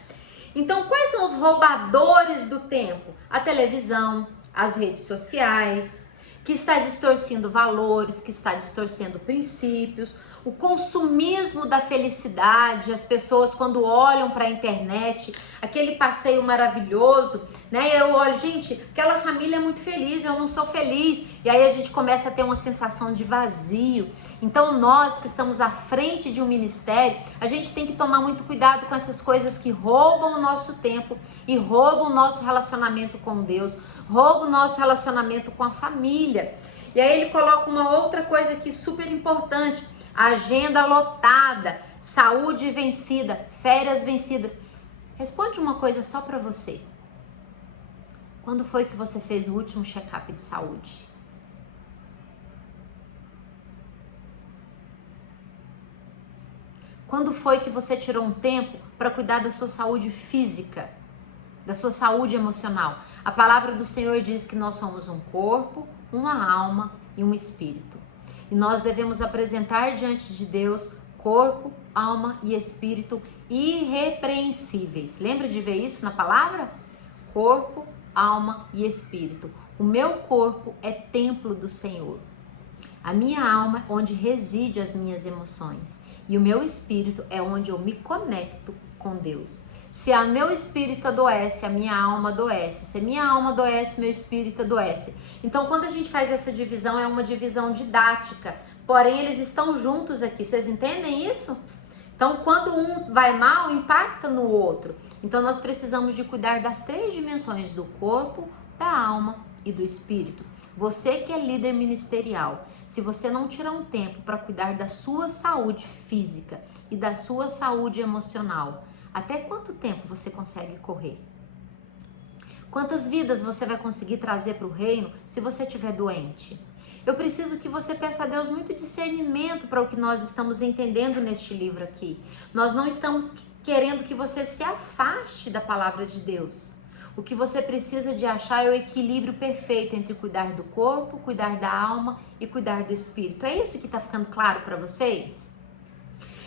Então, quais são os roubadores do tempo? A televisão, as redes sociais, que está distorcendo valores, que está distorcendo princípios, o consumismo da felicidade, as pessoas quando olham para a internet, aquele passeio maravilhoso, né? Eu olho, gente, aquela família é muito feliz, eu não sou feliz. E aí a gente começa a ter uma sensação de vazio. Então nós que estamos à frente de um ministério, a gente tem que tomar muito cuidado com essas coisas que roubam o nosso tempo e roubam o nosso relacionamento com Deus, roubam o nosso relacionamento com a família. E aí ele coloca uma outra coisa aqui super importante, agenda lotada, saúde vencida, férias vencidas. Responde uma coisa só para você. Quando foi que você fez o último check-up de saúde? Quando foi que você tirou um tempo para cuidar da sua saúde física, da sua saúde emocional? A palavra do Senhor diz que nós somos um corpo, uma alma e um espírito. E nós devemos apresentar diante de Deus corpo, alma e espírito irrepreensíveis. Lembra de ver isso na palavra? Corpo, alma e espírito. O meu corpo é templo do Senhor. A minha alma é onde reside as minhas emoções. E o meu espírito é onde eu me conecto com Deus. Se o meu espírito adoece, a minha alma adoece. Se a minha alma adoece, meu espírito adoece. Então, quando a gente faz essa divisão, é uma divisão didática. Porém, eles estão juntos aqui. Vocês entendem isso? Então, quando um vai mal, impacta no outro. Então, nós precisamos de cuidar das três dimensões do corpo, da alma e do espírito. Você que é líder ministerial, se você não tirar um tempo para cuidar da sua saúde física e da sua saúde emocional, até quanto tempo você consegue correr? Quantas vidas você vai conseguir trazer para o reino se você estiver doente? Eu preciso que você peça a Deus muito discernimento para o que nós estamos entendendo neste livro aqui. Nós não estamos querendo que você se afaste da palavra de Deus. O que você precisa de achar é o equilíbrio perfeito entre cuidar do corpo, cuidar da alma e cuidar do espírito. É isso que está ficando claro para vocês?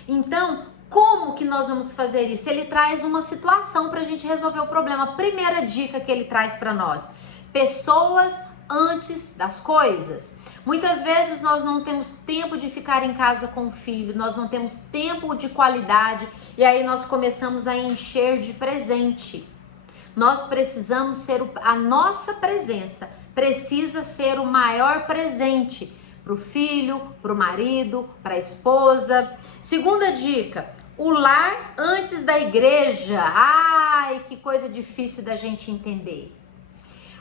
Então, como que nós vamos fazer isso? Ele traz uma situação para a gente resolver o problema. A primeira dica que ele traz para nós: pessoas antes das coisas. Muitas vezes nós não temos tempo de ficar em casa com o filho, nós não temos tempo de qualidade e aí nós começamos a encher de presente. Nós precisamos ser, a nossa presença precisa ser o maior presente para o filho, para o marido, para a esposa. Segunda dica: o lar antes da igreja. Ai, que coisa difícil da gente entender.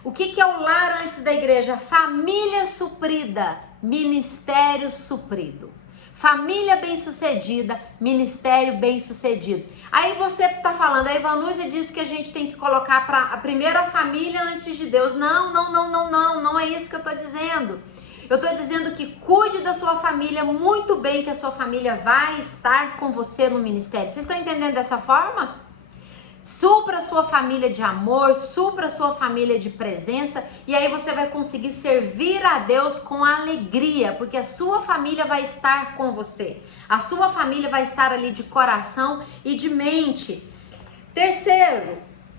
O que é o lar antes da igreja? Família suprida, ministério suprido. Família bem-sucedida, ministério bem-sucedido. Aí você tá falando, a Ivanúzia disse que a gente tem que colocar a primeira família antes de Deus. Não é isso que eu tô dizendo. Eu tô dizendo que cuide da sua família muito bem, que a sua família vai estar com você no ministério. Vocês estão entendendo dessa forma? Supra a sua família de amor, supra a sua família de presença, e aí você vai conseguir servir a Deus com alegria, porque a sua família vai estar com você. A sua família vai estar ali de coração e de mente. Terceiro,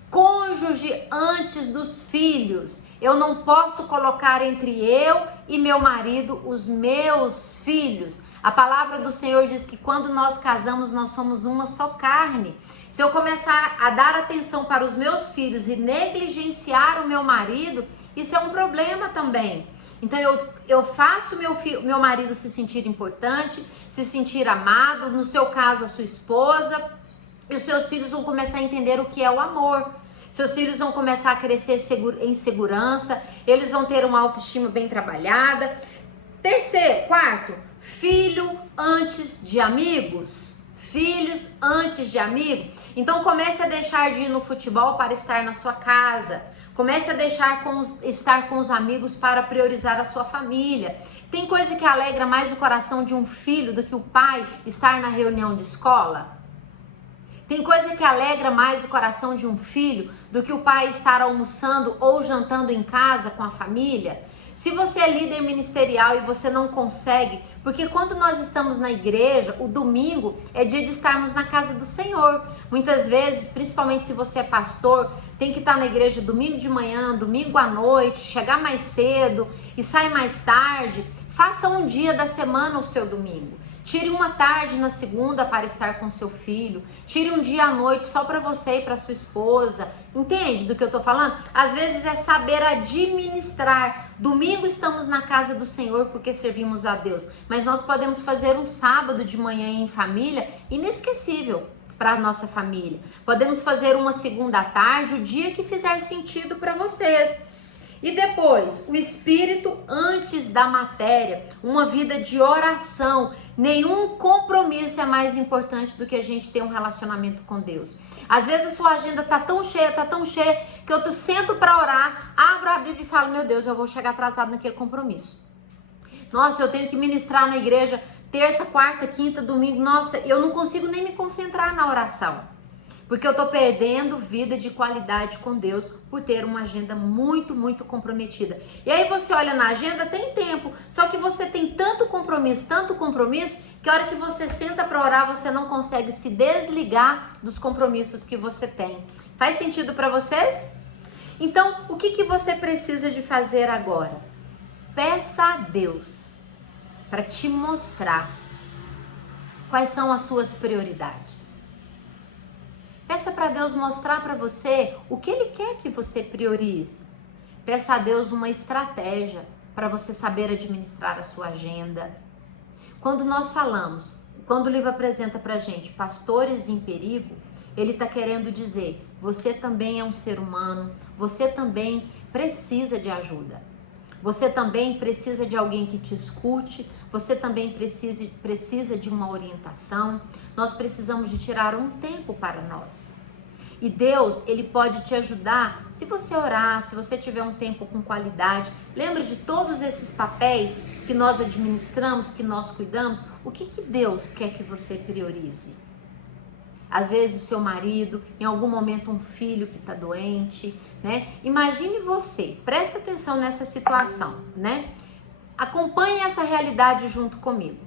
cônjuge antes dos filhos. Eu não posso colocar entre eu e meu marido os meus filhos. A palavra do Senhor diz que quando nós casamos, nós somos uma só carne. Se eu começar a dar atenção para os meus filhos e negligenciar o meu marido, isso é um problema também. Então eu faço meu marido se sentir importante, se sentir amado, no seu caso a sua esposa, e os seus filhos vão começar a entender o que é o amor. Seus filhos vão começar a crescer em segurança, eles vão ter uma autoestima bem trabalhada. Quarto, filho antes de amigos. Filhos antes de amigo. Então comece a deixar de ir no futebol para estar na sua casa. Comece a deixar estar com os amigos para priorizar a sua família. Tem coisa que alegra mais o coração de um filho do que o pai estar na reunião de escola? Tem coisa que alegra mais o coração de um filho do que o pai estar almoçando ou jantando em casa com a família? Se você é líder ministerial e você não consegue, porque quando nós estamos na igreja, o domingo é dia de estarmos na casa do Senhor. Muitas vezes, principalmente se você é pastor, tem que estar na igreja domingo de manhã, domingo à noite, chegar mais cedo e sair mais tarde. Faça um dia da semana o seu domingo. Tire uma tarde na segunda para estar com seu filho. Tire um dia à noite só para você e para sua esposa. Entende do que eu tô falando? Às vezes é saber administrar. Domingo estamos na casa do Senhor porque servimos a Deus. Mas nós podemos fazer um sábado de manhã em família inesquecível para a nossa família. Podemos fazer uma segunda à tarde, o dia que fizer sentido para vocês. E depois, o espírito antes da matéria, uma vida de oração. Nenhum compromisso é mais importante do que a gente ter um relacionamento com Deus. Às vezes a sua agenda tá tão cheia, que eu sento para orar, abro a Bíblia e falo, meu Deus, eu vou chegar atrasado naquele compromisso. Nossa, eu tenho que ministrar na igreja terça, quarta, quinta, domingo. Nossa, eu não consigo nem me concentrar na oração. Porque eu tô perdendo vida de qualidade com Deus por ter uma agenda muito, muito comprometida. E aí você olha na agenda, tem tempo, só que você tem tanto compromisso, que a hora que você senta para orar, você não consegue se desligar dos compromissos que você tem. Faz sentido para vocês? Então, o que você precisa de fazer agora? Peça a Deus para te mostrar quais são as suas prioridades. Peça para Deus mostrar para você o que Ele quer que você priorize. Peça a Deus uma estratégia para você saber administrar a sua agenda. Quando nós falamos, quando o livro apresenta para a gente pastores em perigo, ele está querendo dizer, você também é um ser humano, você também precisa de ajuda. Você também precisa de alguém que te escute, você também precisa de uma orientação. Nós precisamos de tirar um tempo para nós. E Deus, Ele pode te ajudar se você orar, se você tiver um tempo com qualidade. Lembra de todos esses papéis que nós administramos, que nós cuidamos? O que Deus quer que você priorize? Às vezes o seu marido, em algum momento um filho que está doente, né? Imagine você, presta atenção nessa situação, né? Acompanhe essa realidade junto comigo.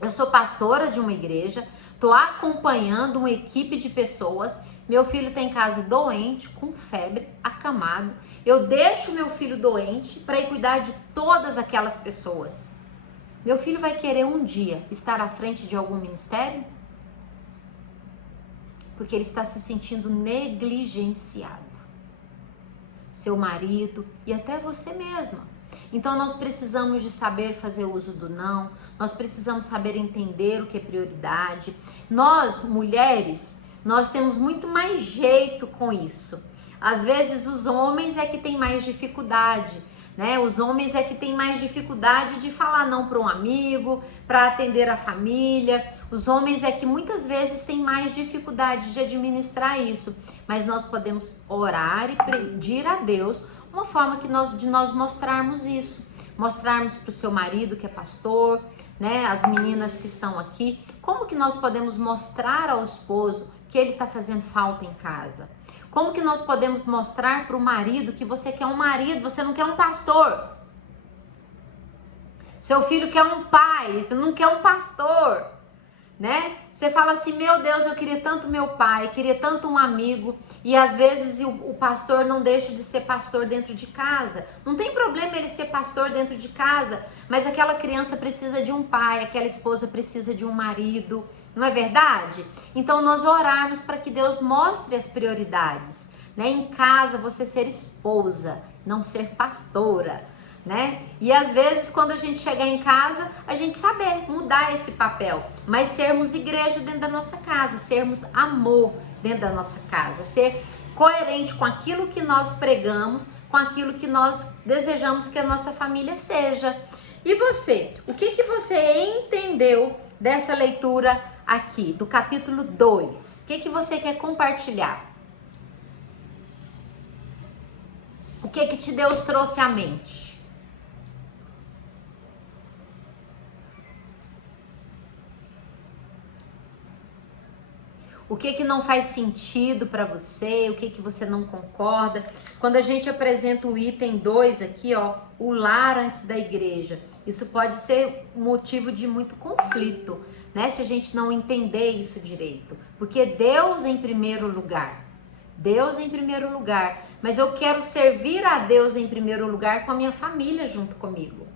Eu sou pastora de uma igreja, estou acompanhando uma equipe de pessoas. Meu filho está em casa doente, com febre, acamado. Eu deixo meu filho doente para ir cuidar de todas aquelas pessoas. Meu filho vai querer um dia estar à frente de algum ministério? Porque ele está se sentindo negligenciado. Seu marido e até você mesma. Então nós precisamos de saber fazer uso do não, nós precisamos saber entender o que é prioridade. Nós, mulheres, nós temos muito mais jeito com isso. Às vezes os homens é que têm mais dificuldade, né? Os homens é que têm mais dificuldade de falar não para um amigo, para atender a família. Os homens é que muitas vezes têm mais dificuldade de administrar isso. Mas nós podemos orar e pedir a Deus uma forma de nós mostrarmos isso. Mostrarmos para o seu marido que é pastor, né, as meninas que estão aqui, como que nós podemos mostrar ao esposo que ele está fazendo falta em casa? Como que nós podemos mostrar para o marido que você quer um marido, você não quer um pastor? Seu filho quer um pai, você não quer um pastor, né? Você fala assim, meu Deus, eu queria tanto meu pai, queria tanto um amigo, e às vezes o pastor não deixa de ser pastor dentro de casa. Não tem problema ele ser pastor dentro de casa, mas aquela criança precisa de um pai, aquela esposa precisa de um marido, não é verdade? Então nós orarmos para que Deus mostre as prioridades, né? Em casa você ser esposa, não ser pastora, né? E às vezes quando a gente chegar em casa, a gente saber mudar esse papel, mas sermos igreja dentro da nossa casa, sermos amor dentro da nossa casa, ser coerente com aquilo que nós pregamos, com aquilo que nós desejamos que a nossa família seja. E você, o que você entendeu dessa leitura aqui, do capítulo 2? O que você quer compartilhar? O que te Deus trouxe à mente? O que não faz sentido para você, o que você não concorda. Quando a gente apresenta o item 2 aqui, ó, o lar antes da igreja, isso pode ser motivo de muito conflito, né? Se a gente não entender isso direito. Porque Deus em primeiro lugar. Deus em primeiro lugar. Mas eu quero servir a Deus em primeiro lugar com a minha família junto comigo,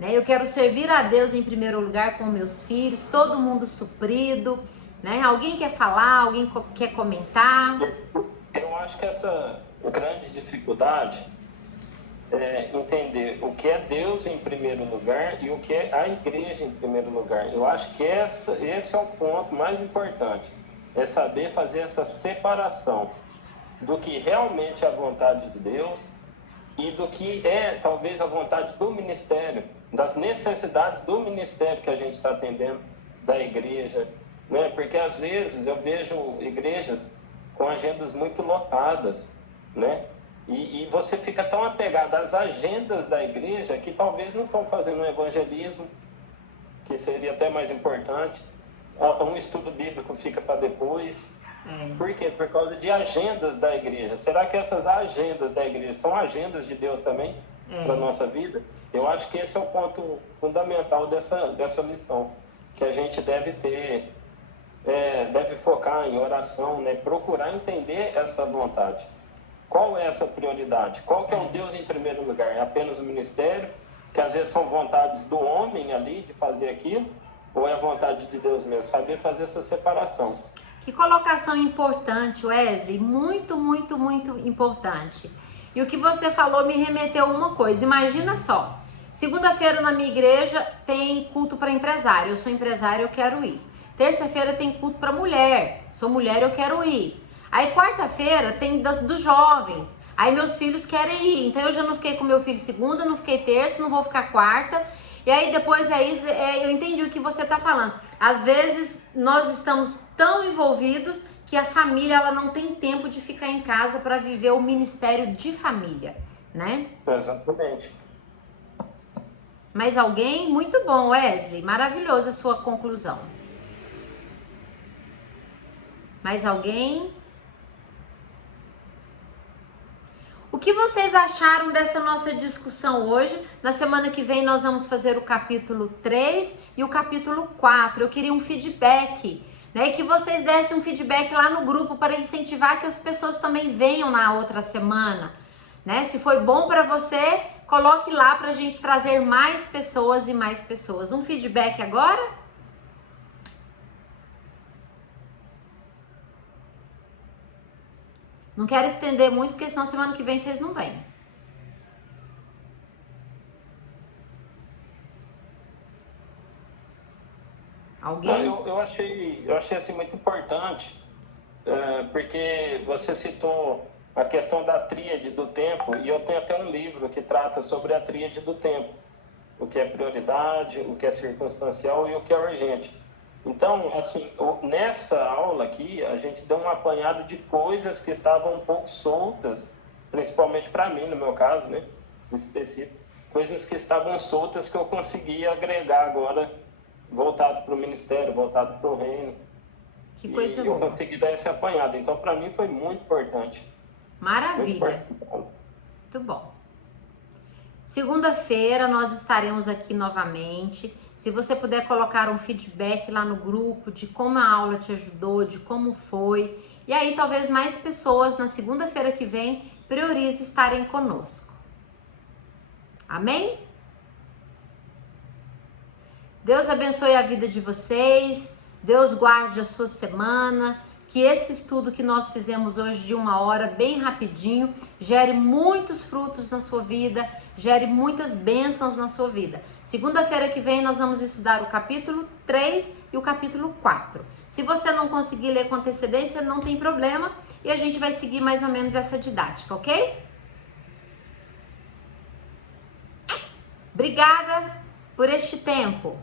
né? Eu quero servir a Deus em primeiro lugar com meus filhos, todo mundo suprido, né? Alguém quer falar? Alguém quer comentar? Eu acho que essa grande dificuldade é entender o que é Deus em primeiro lugar e o que é a igreja em primeiro lugar. Eu acho que esse é o ponto mais importante, é saber fazer essa separação do que realmente é a vontade de Deus e do que é talvez a vontade do ministério, das necessidades do ministério que a gente está atendendo, da igreja, né? Porque às vezes eu vejo igrejas com agendas muito lotadas, né? E você fica tão apegado às agendas da igreja que talvez não estão fazendo um evangelismo, que seria até mais importante. Um estudo bíblico fica para depois. Por quê? Por causa de agendas da igreja. Será que essas agendas da igreja são agendas de Deus também para a nossa vida? Eu acho que esse é o ponto fundamental dessa missão, que a gente deve ter, deve focar em oração, né? Procurar entender essa vontade. Qual é essa prioridade? Qual que é o Deus em primeiro lugar? É apenas o ministério, que às vezes são vontades do homem ali de fazer aquilo, ou é a vontade de Deus mesmo? Saber fazer essa separação. Que colocação importante, Wesley, muito, muito, muito importante. E o que você falou me remeteu a uma coisa, imagina só, segunda-feira na minha igreja tem culto para empresário, eu sou empresário, eu quero ir. Terça-feira tem culto para mulher, sou mulher, eu quero ir. Aí quarta-feira tem dos jovens, aí meus filhos querem ir, então eu já não fiquei com meu filho segunda, não fiquei terça, não vou ficar quarta. E aí depois eu entendi o que você está falando. Às vezes nós estamos tão envolvidos que a família ela não tem tempo de ficar em casa para viver o ministério de família, né? Exatamente. Mais alguém? Muito bom, Wesley. Maravilhosa a sua conclusão. Mais alguém? O que vocês acharam dessa nossa discussão hoje? Na semana que vem nós vamos fazer o capítulo 3 e o capítulo 4. Eu queria um feedback, né? Que vocês dessem um feedback lá no grupo para incentivar que as pessoas também venham na outra semana, né? Se foi bom para você, coloque lá para a gente trazer mais pessoas e mais pessoas. Um feedback agora? Não quero estender muito, porque senão semana que vem vocês não vêm. Alguém? Eu achei assim muito importante, porque você citou a questão da tríade do tempo, e eu tenho até um livro que trata sobre a tríade do tempo. O que é prioridade, o que é circunstancial e o que é urgente. Então, assim, nessa aula aqui, a gente deu um apanhado de coisas que estavam um pouco soltas, principalmente para mim, no meu caso, né, específico, coisas que estavam soltas que eu consegui agregar agora voltado para o ministério, voltado para o reino. Que coisa boa. E eu boa. consegui dar esse apanhado. Então, para mim, foi muito importante. Maravilha. Muito bom. Segunda-feira nós estaremos aqui novamente. Se você puder colocar um feedback lá no grupo de como a aula te ajudou, de como foi. E aí talvez mais pessoas na segunda-feira que vem priorize estarem conosco. Amém? Deus abençoe a vida de vocês. Deus guarde a sua semana. Que esse estudo que nós fizemos hoje de 1 hora, bem rapidinho, gere muitos frutos na sua vida, gere muitas bênçãos na sua vida. Segunda-feira que vem nós vamos estudar o capítulo 3 e o capítulo 4. Se você não conseguir ler com antecedência, não tem problema, e a gente vai seguir mais ou menos essa didática, ok? Obrigada por este tempo.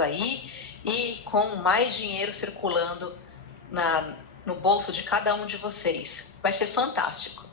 Aí e com mais dinheiro circulando no bolso de cada um de vocês. Vai ser fantástico.